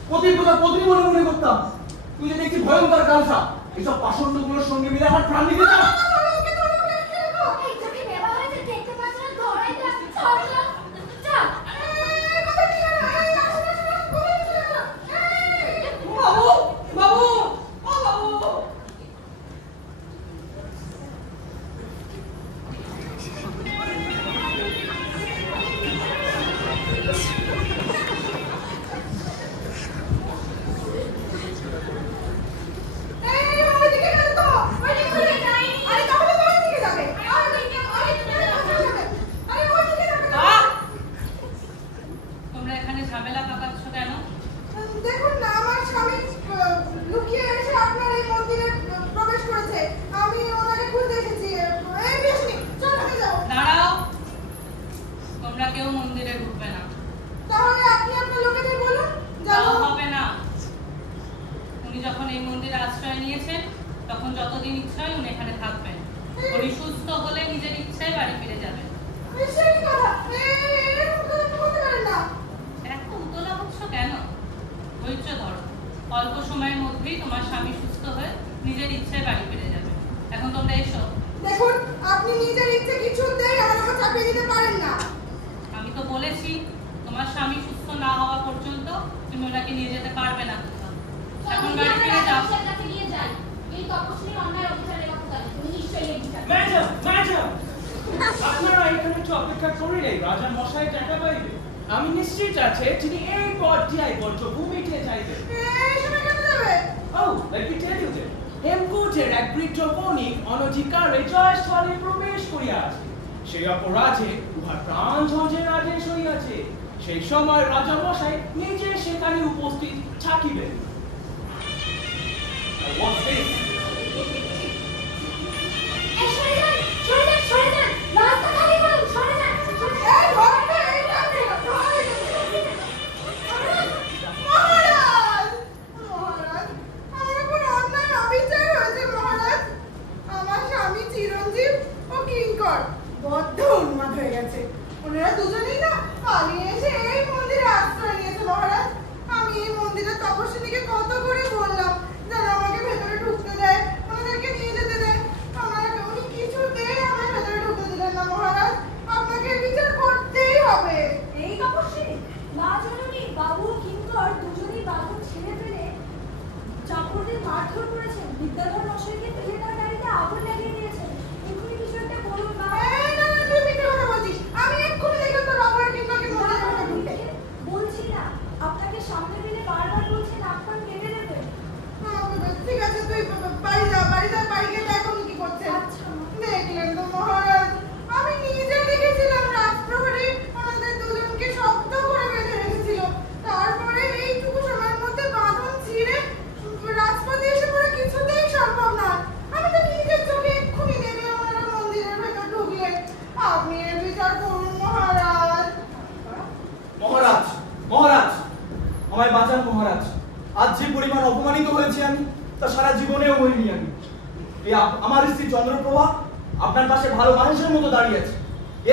প্রতিপদা পত্নী মনে মনে করতাম। তুই যে দেখছি ভয়ঙ্কর কালসা, এসব পাষণ্ডগুলোর সঙ্গে মিলে আমার প্রাণ নিতে চাও। এই চোখে নেওয়া হয়েছে, দেখতে পাচ্ছ না, ধরাই যা, ছাড় যা, যা। বাবু, বাবু, ও বাবু। এই ওইদিকে গেল তো, ওইদিকে চলে যাই। আরে তাহলে তো ওইদিকে যাবে। আরে ওইদিকে, আরে ওইদিকে যাবে না। তোমরা এখানে ঝামেলা পাকাচ্ছ কেন? দেখুন না, আমার স্বামী লুকিয়ে এসে আপনার এই মন্দিরে প্রবেশ করেছে। আমি ওনাকে খুঁজতে এসেছি। এই বিষ্ণু, চল ওখানে যাও। দাঁড়াও, তোমরা কেউ মন্দিরে ঢুকবে না। তাহলে আপনি আপনার লোকেদের বলুন, তাও যাবো। হবে না। উনি যখন এই মন্দিরে আশ্রয় নিয়েছেন তখন যতদিন ইচ্ছা হয় উনি এখানে থাকবেন। উনি সুস্থ হলে নিজের ইচ্ছায় বাড়ি ফিরে যাবেন। সে কি কথা? এরকম কথা আপনি বলতে পারেন না। এত উতলা হচ্ছ কেন? ধৈর্য ধরো, অল্প সময়ের মধ্যেই তোমার স্বামী সুস্থ হয়ে নিজের ইচ্ছায় বাড়ি ফিরে যাবে। এখন তোমরা এসো। দেখুন, আপনি নিজের ইচ্ছে কিছুতেই আমার উপর চাপিয়ে দিতে পারেন না। আমি তো বলেছি তোমার স্বামী সুস্থ না হওয়া পর্যন্ত তুমি ওনাকে নিয়ে যেতে পারবে না কোথাও। এখন বাড়ি ফিরে যাও। রাজার কাছে নিয়ে যাই। এই তপস্বী অন্যায় অবিচারের কথা জানে, তুমি নিশ্চয়ই এই বিচার করবে। ম্যাডাম, ম্যাডাম, আপনারা এখানে একটু অপেক্ষা করলেই রাজা মশাই টাকা পাইবে। আমি নিশ্চিত আছে তিনি এই পথটি আই বলছো ভূমিতে চাইবে। এই সময় কেন যাবে? Oh, let me tell you this. হেমকূটের এক বৃদ্ধ বণিক অনধিকারে জয়স্থলে প্রবেশ করিয়াছে। সেই অপরাধে উহার প্রাণ ধ্বংসের আদেশ হইয়াছে। সেই সময় রাজামশাই নিজে সেখানে উপস্থিত থাকিবেন। What's this? বড্ড উন্মাদ হয়ে গেছে। ওনারা দুজনেই না পালিয়ে এসে এই মন্দিরে আশ্রয় নিয়েছে মহারাজ। আমি এই মন্দিরের তপস্বিনীকে কত করে বললাম যেন আমাকে ভেতরে ঢুকতে দেয়, ওনাদেরকে নিয়ে যেতে দেয়। উনি কিছুতেই আমার ভেতরে ঢুকতে দিলেন না মহারাজ। আপনাকে বিচার করতেই হবে। এই তপস্বিনী মা জননী বাবু কিঙ্কর দুজনেই বাঁধন ছেড়ে ফেলে চাকরদের মারধর করেছেন, বিদ্যাধর মশাইকে ফেলে তার গাড়িতে আগুন লাগিয়ে দিয়েছেন। এক্ষুনি কিছু একটা বলুন মা। তুই মিথ্যে কথা বলছিস। আমি এক্ষুনি দেখলাম তোর বাবার কিংকরকে মন্দিরে ঢুকতে। বলছি না, আপনাকে সামনে পেলে বারবার বলছেন নাক কান কেটে দেবে। ঠিক আছে, তুই বাড়ি যা, বাড়ি গিয়ে দেখ উনি কি করছে। আচ্ছা মা। দেখলেন তো মহারাজ, আমি নিজে দেখেছিলাম রাজপ্রহরী ওনাদের দুজনকে শক্ত করে বেঁধে রেখেছিল। তারপরে এইটুকু সময়ের মধ্যে বাঁধন ছিঁড়ে রাজপথে এসে পড়ে কিছুতেই সম্ভব না। আমি তো নিজের চোখে এক্ষুনি দেখলাম ওনারা মন্দিরের ভেতর ঢুকলেন। আপনি এর বিচার করুন মহারাজ। মহারাজ, মহারাজ, আমায় বাঁচান মহারাজ। আজ যে পরিমাণ অপমানিত হয়েছি আমি, তা সারা জীবনেও হইনি আমি। এই আমার স্ত্রী চন্দ্রপ্রভা আপনার পাশে ভালো মানুষের মতো দাঁড়িয়ে আছে।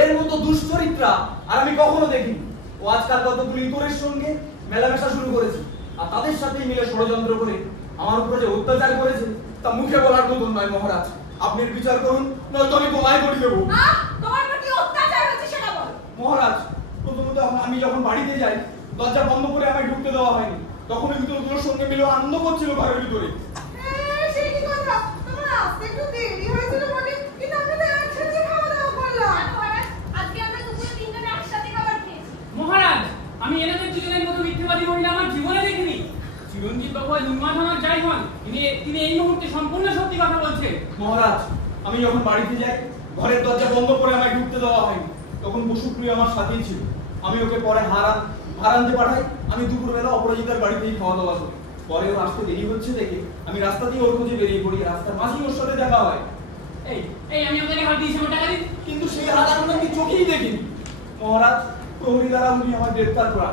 এর মতো দুশ্চরিত্রা আর আমি কখনো দেখিনি। ও আজকাল কতগুলি ইতরের সঙ্গে মেলামেশা শুরু করেছে, আর তাদের সাথেই মিলে ষড়যন্ত্র করে আমার উপরে যে অত্যাচার করেছে তা মুখে বলার মতন নয় মহারাজ। আপনি এর বিচার করুন, নয়তো আমি তোমায় করে দেবো। তোমার প্রতি অত্যাচার হচ্ছে সেটা বল। মহারাজ, প্রথমত আমি যখন বাড়িতে যাই দরজা বন্ধ করে আমায় ঢুকতে দেওয়া হয়নি। তখন ওই দুটোর সঙ্গে মিলে আনন্দ করছিল ঘরের ভিতরে। সে কি কথা? তোমার আসতে একটু দেরি হয়েছিল বটে, কিন্তু আমরা তো একসাথে খাওয়া দাওয়া করলাম। মহারাজ, আজকে আমরা দুপুরে তিনজনে একসাথে খাবার খেয়েছি। মহারাজ, আমি এনাদের দুজনের মতো মিথ্যাবাদী মহিলা আমার জীবনে দেখিনি। চিরঞ্জিত বাবু আর উন্মাদ আমার যাই হন, তিনি এই মুহূর্তে সম্পূর্ণ সত্যি কথা বলছেন। মহারাজ, আমি যখন বাড়িতে যাই ঘরের দরজা বন্ধ করে আমায় ঢুকতে দেওয়া হয়নি। তখন বসুপ্রিয় আমার সাথেই ছিল। আমি ওকে পরে হারানতে পাঠাই। আমি দুপুরবেলা অপরাজিতার বাড়িতেই খাওয়া দাওয়া করি। পরে ও আসতে দেরি হচ্ছে দেখে আমি রাস্তা দিয়ে ওর খোঁজে বেরিয়ে পড়ি। রাস্তার মাঝেই ওর সাথে দেখা হয়। আমি আপনাকে হাত দিয়েছি, আমার টাকা দিন। কিন্তু সেই হাত আমি চোখেই দেখিনি। মহারাজ, প্রহরী দ্বারা উনি আমার গ্রেপ্তার করা।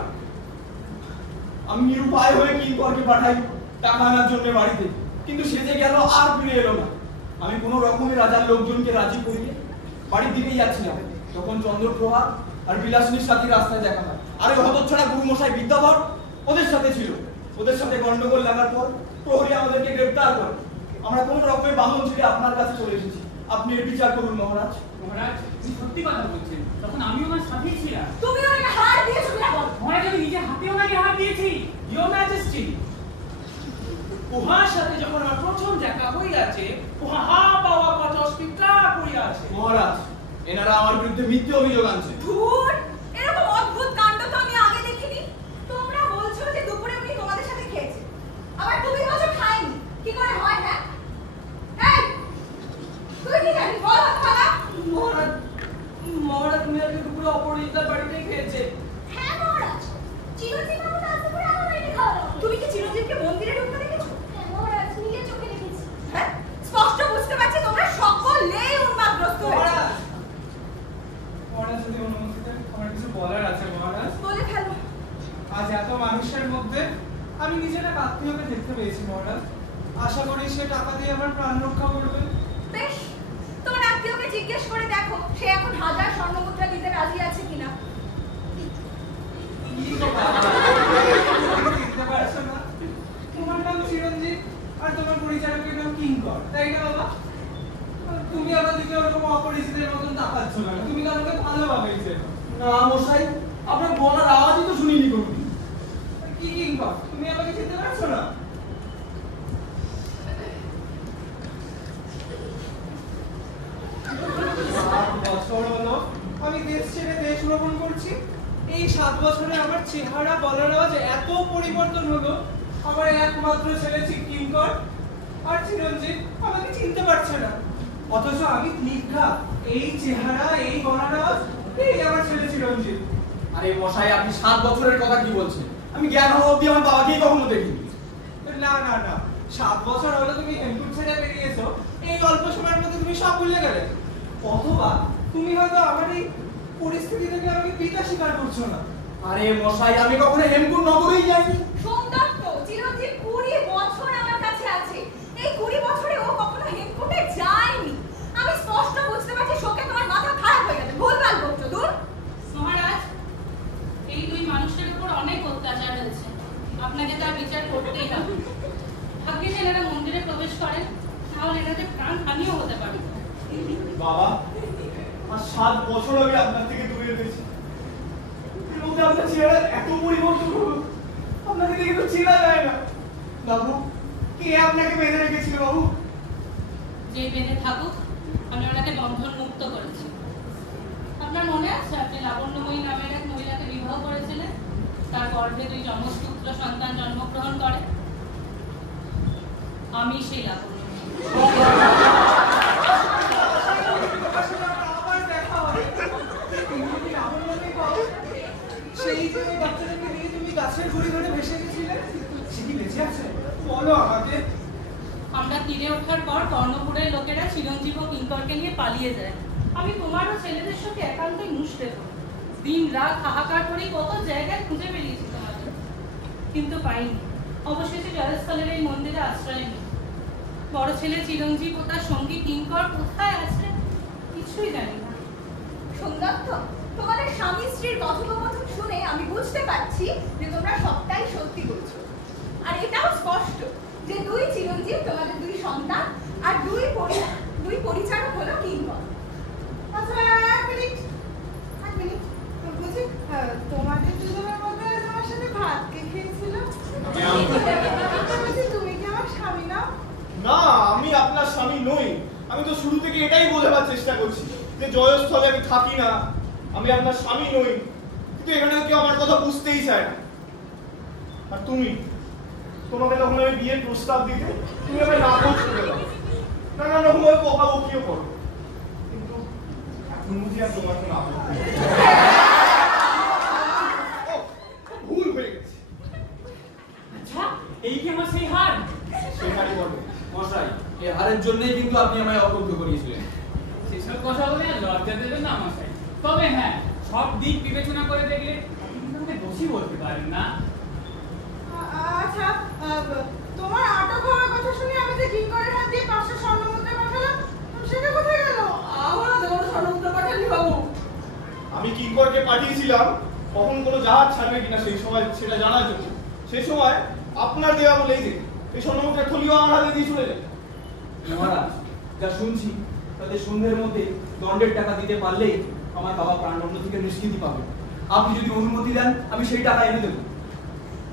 আমি নিরুপায় হয়ে কিঙ্করকে পাঠাই টাকা আনার জন্য বাড়িতে, কিন্তু সে যে গেল আর ফিরে এলো না। আমি কোনো রকমের রাজার লোকজনকে রাজি করিয়ে বাড়ির দিকেই যাচ্ছিলাম, তখন চন্দ্রপ্রভা আর বিলাসিনীর সাথে রাস্তায় দেখা হয়। আর ওই হতচ্ছাড়া গুরুমশাই বিদ্যাধর ওদের সাথে ছিল। ওদের সাথে গন্ডগোল লাগার পর প্রহরী আমাদেরকে গ্রেপ্তার করে। আমরা কোনো রকমের বাঁধন ছেড়ে আপনার কাছে চলে এসেছি। আপনি এর বিচার করুন মহারাজ। মহারাজ, আপনি সত্যি কথা বলছেন। তখন আমি ওনার সাথেই ছিলাম। তুমি ওনাকে হার দিয়েছো কিনা বল। মহারাজ, আমি নিজে হাতে ওনাকে হাত দিয়েছি। ইয়োর ম্যাজেস্টি, উহার সাথে যখন আমার প্রথম দেখা হইয়াছে, উহা হা পাওয়া কথা অস্বীকার করিয়াছে। মহারাজ, এনারা আমার বিরুদ্ধে মিথ্যে অভিযোগ আনছে। ধুর, এরকম অদ্ভুত কাণ্ড তো আমি আগে দেখিনি। তোমরা বলছো যে দুপুরে উনি তোমাদের সাথে খেয়েছে, আবার তুমি বলছো খায়নি। কি করে হয়? হ্যাঁ, এই তুই কি জানিস? বল খালা। মহারাজ, তুমি আজকে দুপুরে অপরাজিতার বাড়িতেই খেয়েছে। হ্যাঁ মহারাজ, চিরঞ্জিত বাবু তো আজ দুপুরে আমার বাড়িতে খাওয়া দাওয়া করেছে। তুমি কি চিরঞ্জিতকে মন্দিরে ঢুকতে দেখেছো? হ্যাঁ মহারাজ, নিজের চোখে দেখেছি। হ্যাঁ, স্পষ্ট বুঝতে পারছি তোমরা সকলেই উন্মাদগ্রস্ত হয়েছো। মহারাজ, যদি অনুমতি দেন, আমার কিছু বলার আছে মহারাজ। বলে ফেলো। আজ এত মানুষের মধ্যে আমি নিজের এক আত্মীয়কে দেখতে পেয়েছি মহারাজ। আশা করি সে টাকা দিয়ে আমার প্রাণ রক্ষা করবে। বেশ, তোমার আত্মীয়কে জিজ্ঞেস করে দেখো সে এখন 1000 স্বর্ণমুদ্রা দিতে রাজি আছে কিনা। দেখতে পারছো না, তোমার নাম চিরঞ্জিত আর তোমার পরিচারকের নাম কিঙ্কর, তাই না বাবা? তুমি আমার দিকে ওরকম অপরিচিতের মতন তাকাচ্ছ না। তুমি তো আমাকে ভালোভাবেই চেনো। না মশাই, আপনার গলার আওয়াজই তো শুনিনি কোনোদিন। কি কিঙ্কর, তুমি আমাকে চিনতে পারছো না? বছর হলো আমি দেশ ছেড়ে দেশ ভ্রমণ করছি। এই 7 বছরে আমার চেহারা বলার আওয়াজ এত পরিবর্তন হলো। আমার একমাত্র ছেলে কিঙ্কর আর চিরঞ্জিত আমাকে চিনতে পারছে না, অথচ আমি স্নিগ্ধা, এই চেহারা, এই গণনাজ, এই আমার ছেলে চিরঞ্জিত। আরে মশাই, আপনি 7 বছরের কথা কি বলছেন? আমি জ্ঞান হওয়া অব্দি আমার বাবাকেই কখনো দেখিনি। না না না, 7 বছর হলো তুমি হেমকুট ছেড়ে বেরিয়েছো, এই অল্প সময়ের মধ্যে তুমি সব ভুলে গেলে। অথবা তুমি হয়তো আমার এই পরিস্থিতি থেকে আমাকে পিতা স্বীকার করছো না। আরে মশাই, আমি কখনো হেমকুট নগরেই যাইনি। সোমদত্ত, চিরঞ্জিত 20 বছর আমার কাছে আছে। এই 20 বছরে ও কখনো হেমকুটে যায়নি। আমি স্পষ্ট বুঝতে পারছি শোকে তোমার মাথা খারাপ হয়ে গেছে। ভুলভাল বকছো দূর। মহারাজ, এই দুই মানুষের উপর অনেক অত্যাচার হয়েছে, আপনাকে তার বিচার করতেই হবে। ভাগ্যিস এনারা মন্দিরে প্রবেশ করেন, তাহলে এনাদের প্রাণ হানিও হতে পারে। বাবা, আর 7 বছর আমি আপনার থেকে দূরে রয়েছি, এর মধ্যে আপনার চেহারা এত পরিবর্তন হলো, আপনাকে দেখে তো চেনা যায় না। বাবু, কে আপনাকে বেঁধে রেখেছিল বাবু? যে বেঁধে থাকুক, আমি ওনাকে বন্ধন মুক্ত করেছি। আপনার মনে আছে আপনি লাবণ্যময়ী নামের এক মহিলাকে বিবাহ করেছিলেন? তার গর্ভে 2 যমজ পুত্র সন্তান জন্মগ্রহণ করে। আমি সেই লাবণ্যময়ী। আবার দেখা হবে। সেই যে বাচ্চাটাকে নিয়ে তুমি গাছের গুড়ি ধরে ভেসে গেছিলে, সে কি বেঁচে আছে? বলো আমাকে। আমরা তীরে ওঠার পর কর্ণপুরের লোকেরা চিরঞ্জীব ও কিঙ্করকে নিয়ে পালিয়ে যায়। আমি তোমার ও ছেলেদের সাথে একান্তই মুষড়ে পড়ি। দিন রাত হাহাকার করেই কত জায়গায় খুঁজে বেরিয়েছি তোমাদের, কিন্তু পাইনি। অবশেষে জয়স্থলের এই মন্দিরে আশ্রয় নিই। বড় ছেলে চিরঞ্জীব ও তার সঙ্গী কিঙ্কর কোথায় আছে কিছুই জানি না। সোমদত্ত, তোমাদের স্বামী স্ত্রীর কথোপকথন শুনে আমি বুঝতে পারছি যে তোমরা সবটাই সত্যি বলছো। আর এটাও স্পষ্ট যে 2 চিরঞ্জীব তোমাদের 2 সন্তান, আর 2 পরিচারক হলো কিঙ্কর। আচ্ছা, এক মিনিট। বুঝি তোমাদের দুজনের মধ্যে আমার সাথে ভাত কে খেয়েছিল? তুমি কি আমার স্বামী না? না, আমি আপনার স্বামী নই। আমি তো শুরু থেকে এটাই বোঝাবার চেষ্টা করছি যে জয়স্থলে আমি থাকি না, আমি আপনার স্বামী নই। কিন্তু এখানে কেউ আমার কথা বুঝতেই চায় না। আর তুমি, তোমাকে তখন আমি বিয়ের প্রস্তাব দিতে, তুমি আমায় না করছো কেন? নানান রকমভাবে বকাবকিও করো, কিন্তু এখন বুঝি আর তোমার কোনো আপত্তি নেই। ও, ভুল হয়ে গেছে। আচ্ছা, এই কি আমার সেই হার? সেখানে বলো মশাই, এই হারের জন্যই কিন্তু আপনি আমায় অকথ্য করিয়েছিলেন। সেসব কথা বলে আর লজ্জা দেবেন না মশাই। তবে হ্যাঁ, সব দিক বিবেচনা করে দেখলে আপনি আমাকে দোষী বলতে পারেন না। আচ্ছা, তোমার আটক হওয়ার কথা শুনে আমি যে কিঙ্করের হাত দিয়ে 500 স্বর্ণমুদ্রা পাঠালাম, সেটা কোথায় গেল? আমারও দেবো স্বর্ণমুদ্রা পাঠালি বাবু। আমি কিঙ্করকে পাঠিয়েছিলাম কখন কোনো জাহাজ ছাড়বে কিনা সেই সময় সেটা জানার জন্য। সেই সময় আপনার দেওয়া বলেই যে এই স্বর্ণমুদ্রার থলিও আমার হাতে দিয়ে চলে যায়। মহারাজ, যা শুনছি তাদের সন্ধ্যের মধ্যে দণ্ডের টাকা দিতে পারলেই আমার বাবা প্রাণদণ্ড থেকে নিষ্কৃতি পাবে। আপনি যদি অনুমতি দেন, আমি সেই টাকা এনে দেবো।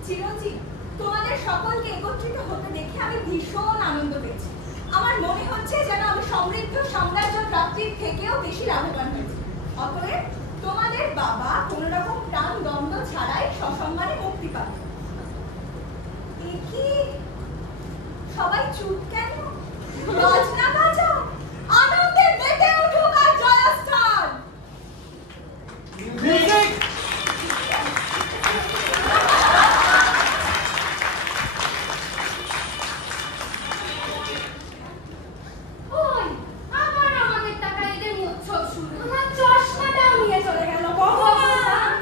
চিরঞ্জিত, তোমাদের সকলকে একত্রিত হতে দেখে আমি ভীষণ আনন্দ পেয়েছি। আমার মনে হচ্ছে যেন আমি সমৃদ্ধ সাম্রাজ্য প্রাপ্তির থেকেও বেশি লাভবান হয়েছি। অতএব তোমাদের বাবা কোন রকম প্রাণ দণ্ড ছাড়াই সসম্মানে মুক্তি পাবে। কি সবাই চুপ কেন? বাজনা বাজাও, আনন্দে মেতে উঠুক আর জয়স্থান। ওই, আবার আমাদের টাকা এদের উৎসব শুরু। আমার চশমাটাও নিয়ে চলে গেল, ভগবান!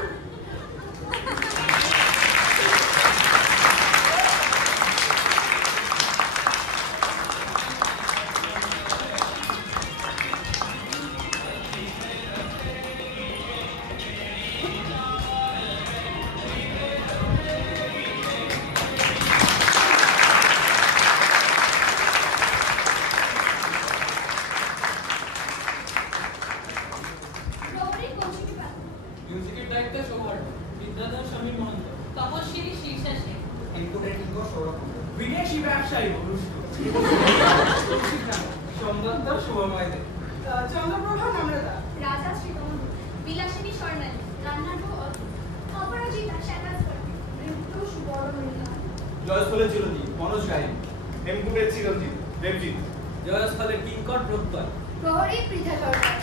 গৌরী কৌশিকী পাল। মিউজিকের দায়িত্বে সৌভাগ্য, বিদ্যাধর স্বামী মহন্ত, তপস্বিনী শীর্ষাসে। বিদেশি ব্যবসায়ী অনুষ্ঠ, সোমদত্ত শুভময় দেব, চন্দ্রপ্রভা নম্রতা, রাজা শ্রীকমল, বিলাসিনী স্বর্ণালী, রান্নাঢ্য অপরাজিতা শ্যামাজ, মৃত্যু সুবর্ণ মহিলা। জয়স্থলের চিরঞ্জীব মনোজ গাইন, হেমকুটের চিরঞ্জিত দেবজিৎ। জয়স্থলের কিঙ্কর প্রত্যয়। প্রহরী পৃথা সরকার।